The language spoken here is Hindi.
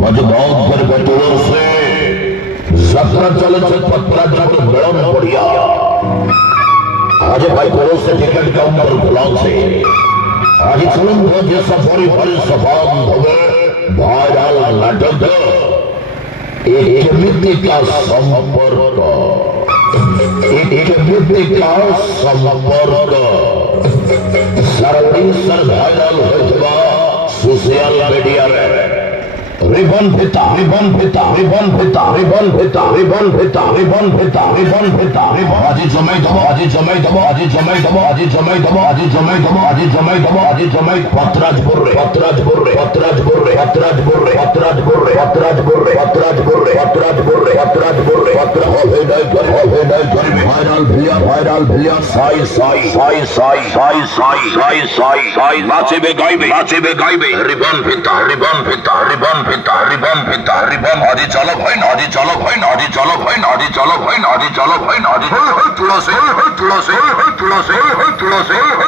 मजबूत कर बेटों से जफरा चले से पत्रा जाके बड़ा बढ़िया आज भाई कोरों से टिकट का ऊपर गुलाम से आज चलन जो सफारी भरी सफान होवे भाईराल नाटक एक मिट्टी का संपर्क एक मिट्टी का संपर्क सरवड़ी सर भाईराल होजवा सोशल मीडिया में रिबन फिता रिबन फिता रिबन फिता रिबन फिता रिबन फिता रिबन फिता रिबन फिता आज जमाई दबो आज जमाई दबो आज जमाई दबो आज जमाई दबो आज जमाई दबो आज जमाई दबो आज जमाई पतराज बोल रे पतराज बोल रे पतराज बोल रे पतराज बोल रे पतराज बोल रे पतराज बोल रे पतराज बोल रे पतराज बोल रे पतराज बोल रे पतरा हो भेदाई कर वायरल भिलिया साई साई साई साई साई साई साई साई साई नाचे बे गाइबे रिबन फिता रिबन फिता रिबन फिता रिबन फिता रिबन आदि चलो भाई नादी चलो भाई नादी चलो भाई नादी चलो भाई नादी चलो भाई नादी तुलसी तुलसी तुलसी तुलसी